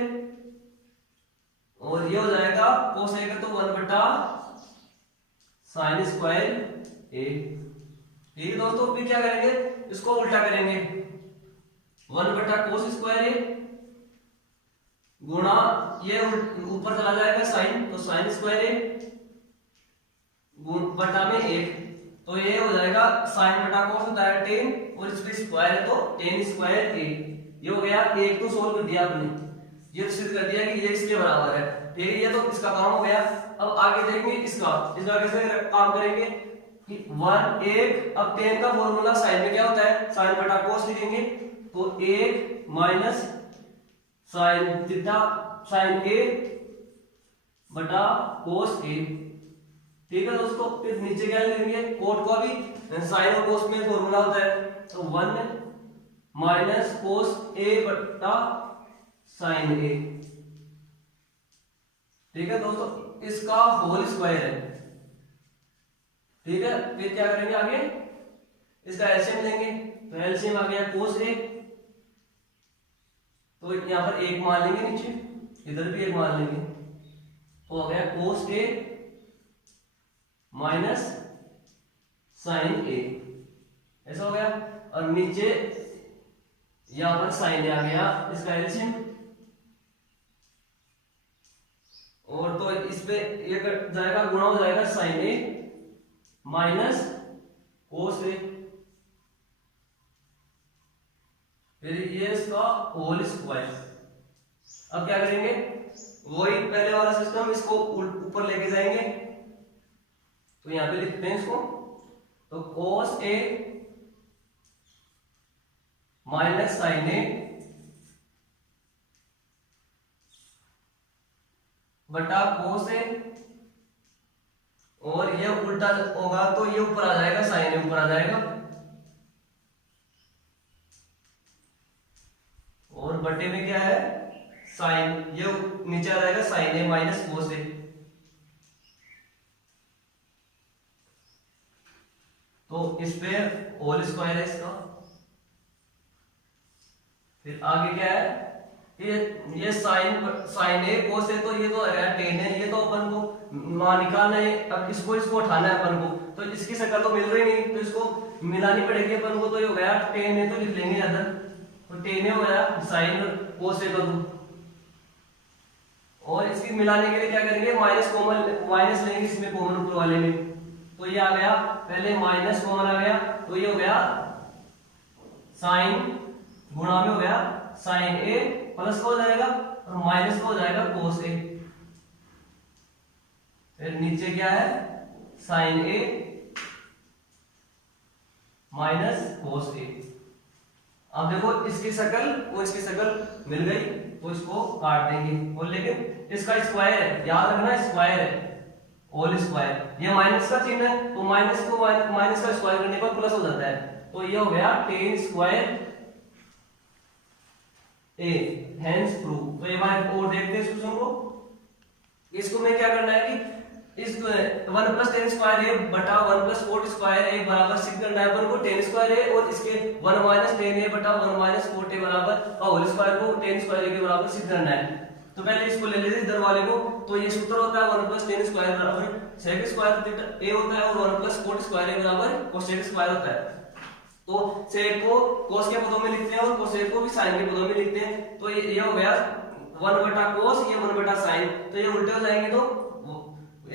और ये हो जाएगा कोस ए का तो 1 बटा साइन स्क्वायर ए। ठीक है दोस्तों, फिर क्या करेंगे, इसको उल्टा करेंगे, 1 बटा कोस स्क्वायर ए गुणा ये ऊपर चला जाएगा साइन, तो साइन स्क्वायर ए बटा में 1, तो ये हो जाएगा साइन बटा कोस होता है टेन, और इसमें स्क्वायर है तो टेन स्क्वायर ए। ये हो गया, एक तो सोल्व कर दिया आपने, ये सिद्ध कर दिया कि ये इसके बराबर है। ठीक है, ये तो इसका काम हो गया। अब आगे देखेंगे इसका कैसे काम करेंगे कि 1 1 अब टेन का फॉर्मूला साइन में क्या होता है, साइन बटा कोस लिखेंगे, तो 1 माइनस साइन थीटा साइन ए बटा कोस ए। ठीक है दोस्तों, फिर नीचे क्या लिखेंगे, कोट को भी साइन और कोस में फॉर्मूला होता है, तो 1 माइनस कोस ए बटा साइन ए। ठीक है दोस्तों, इसका होल स्क्वायर है। ठीक है, फिर क्या करेंगे आगे, इसका एलसीएम लेंगे, तो एलसीएम आ गया कोस ए, तो यहां पर 1 मान लेंगे नीचे, इधर भी 1 मान लेंगे, तो आ गया कोस ए माइनस साइन ए, ऐसा हो गया। और नीचे यहां पर साइन ए आ गया, इसका एलसीएम, और तो इस पे ये कट जाएगा, गुणा हो जाएगा साइन ए माइनस कोस ए, फिर ये इसका होल स्क्वायर। अब क्या करेंगे, वही पहले वाला सिस्टम, इसको ऊपर लेके जाएंगे, तो यहां पे लिखते हैं इसको, तो कोस ए माइनस साइन ए बटा कोस ए, और ये उल्टा होगा तो ये ऊपर आ जाएगा, साइन ए ऊपर आ जाएगा, और बटे में क्या है साइन, ये नीचे आ जाएगा साइन ए माइनस कोस ए। तो इस पे होल स्क्वायर है इसका। फिर आगे क्या है, ये साइन ए कोस ए, तो ये तो टेन है, ये तो अपन को मान निकालना है। अब इसको उठाना है अपन को, तो इसकी शक्ल तो मिल रही नहीं, तो इसको मिलानी पड़ेगी अपन को। तो ये हो गया टेन है, तो लिख लेंगे अंदर, तो टेन ए हो गया साइन कोस ए का दो, और इसकी मिलाने के लिए क्या करेंगे, माइनस कॉमन, माइनस लेंगे इसमें कॉमन ऊपर वाले में, तो ये आ गया, पहले माइनस कॉमन आ गया, तो ये हो गया साइन गुणा में हो गया साइन ए, प्लस का हो जाएगा और माइनस का हो जाएगा कोस ए। फिर नीचे क्या है, साइन ए माइनस कोस ए। अब देखो इसकी शक्ल और इसकी शक्ल मिल गई, तो इसको काट देंगे, और लेकिन इसका स्क्वायर है, याद रखना स्क्वायर है, होल स्क्वायर। ये माइनस का चिन्ह है, तो माइनस को माइनस का स्क्वायर करने पर प्लस हो जाता है, तो ये हो गया टेन स्क्वायर ए हेंस प्रूव। तो ये हमारे और देखते हैं इस क्वेश्चन को। इसको में क्या करना है कि इस 1 प्लस टेन स्क्वायर ए बटा 1 प्लस 4 स्क्वायर ए बराबर सिद्ध करना है अपन को टेन स्क्वायर ए, और इसके 1 माइनस टेन ए बटा 1 माइनस 4 ए बराबर होल स्क्वायर को टेन स्क्वायर ए के बराबर सिद्ध करना है। तो पहले इसको ले लेते हैं इधर वाले को। तो ये सूत्र होता है 1 प्लस टेन स्क्वायर बराबर सेक स्क्वायर थीटा ए होता है, और 1 प्लस 4 स्क्वायर ए बराबर कोसेक स्क्वायर होता है। तो सेक को कोस के पदों में लिखते हैं और कोसेक को भी साइन के पदों में लिखते हैं। तो ये हो गया 1 बटा कोस, ये 1 बटा साइन, तो ये उल्टे हो जाएंगे। तो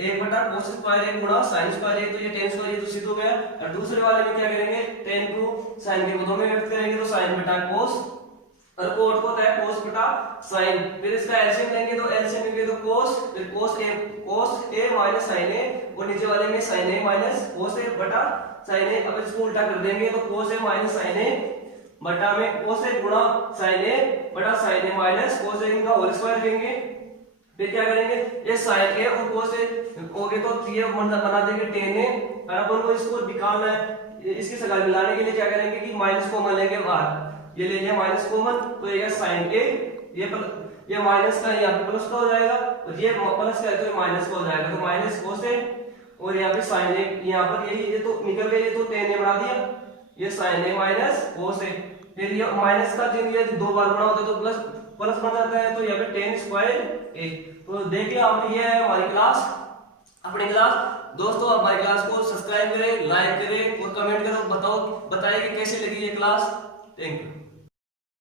1 बटा कोस स्क्वायर ए गुणा साइन स्क्वायर ए, तो ये टेन स्क्वायर ए तो सिद्ध हो गया। और दूसरे वाले में क्या करेंगे, टेन को साइन के पदों में व्यक्त करेंगे, तो साइन बटा कोस, और कोट को होता है कोस बटा साइन। फिर इसका एलसीएम लेंगे, तो एलसीएम लेंगे तो कोस, फिर कोस ए माइनस साइन ए, और नीचे वाले में साइन ए माइनस कोस ए बटा साइन ए। अब इसको उल्टा कर देंगे, तो कोस ए माइनस साइन ए बटा में कोस ए गुणा साइन ए बटा साइन ए माइनस कोस ए का होल स्क्वायर लेंगे। फिर क्या करेंगे, ये साइन ए और कोस ए हो गए, तो ये बना देंगे टेन ए। और अपन को इसको निकालना है, इसकी सगाई मिलाने के लिए क्या करेंगे कि माइनस कॉमन लेंगे बाहर, ये ले लिया माइनस कॉमन, तो ये साइन ए, ये माइनस का यहाँ पे प्लस का हो जाएगा, और ये प्लस का है तो ये माइनस का हो जाएगा, तो माइनस कोस ए, और यहाँ पे साइन ए, यहाँ पर यही ये तो निकल गया, ये तो टेन ए बना दिया, ये साइन ए माइनस कोस ए। फिर ये माइनस का चिन्ह ये दो बार बना होता है तो प्लस प्लस बन जाता है, तो यहाँ पे टेन स्क्वायर ए। तो देखिए आपने, ये है हमारी क्लास, अपनी क्लास। दोस्तों हमारी क्लास को सब्सक्राइब करें, लाइक करें और कमेंट करें, बताइए कि कैसे लगी ये क्लास। Thank you.